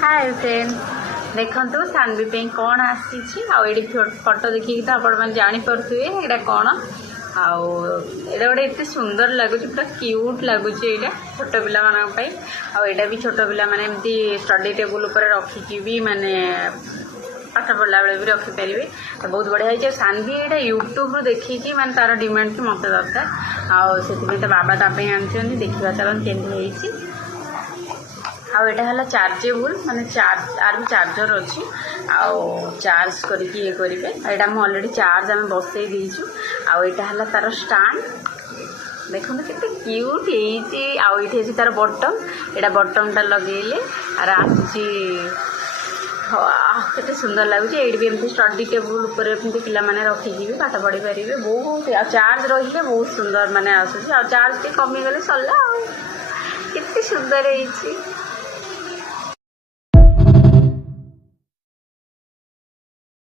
Hi friend देखु सानवी पे कौन आसी फोटो देखिए तो आप जापे यहाँ कौन आउ गोटे एत सुंदर लगुच पूरा क्यूट लगुच यहाँ छोट पिला आईटा भी छोट पिला माने एमती स्टडी टेबुल उपर रखिकी भी माने पाठ पढ़ला बेले भी रखिपारे तो बहुत बढ़िया है। सानवी यहाँ यूट्यूब देखिकी माने तार डिमांड कि मत दरकार आउ से बाबा तापाई आनी देखा चलन केमती आटा चार्जेबल माने आर भी चार्जर अच्छी आउ चार्ज करके ये करेंगे यहाँ मुझे अलरेडी चार्ज आम बसई दीचु आटा तार स्टांड देखो केते क्यूट होती तार बटम यहाँ बटमटा लगेले आर आसुची केते सुंदर लगुच ये भी एमती स्टडी टेबुल उपर पे रखिकी भी पाठ पढ़ी पारे बहुत चार्ज रही बहुत सुंदर माने आसूसी चार्ज टे कमीगले सरला केते सुंदर है।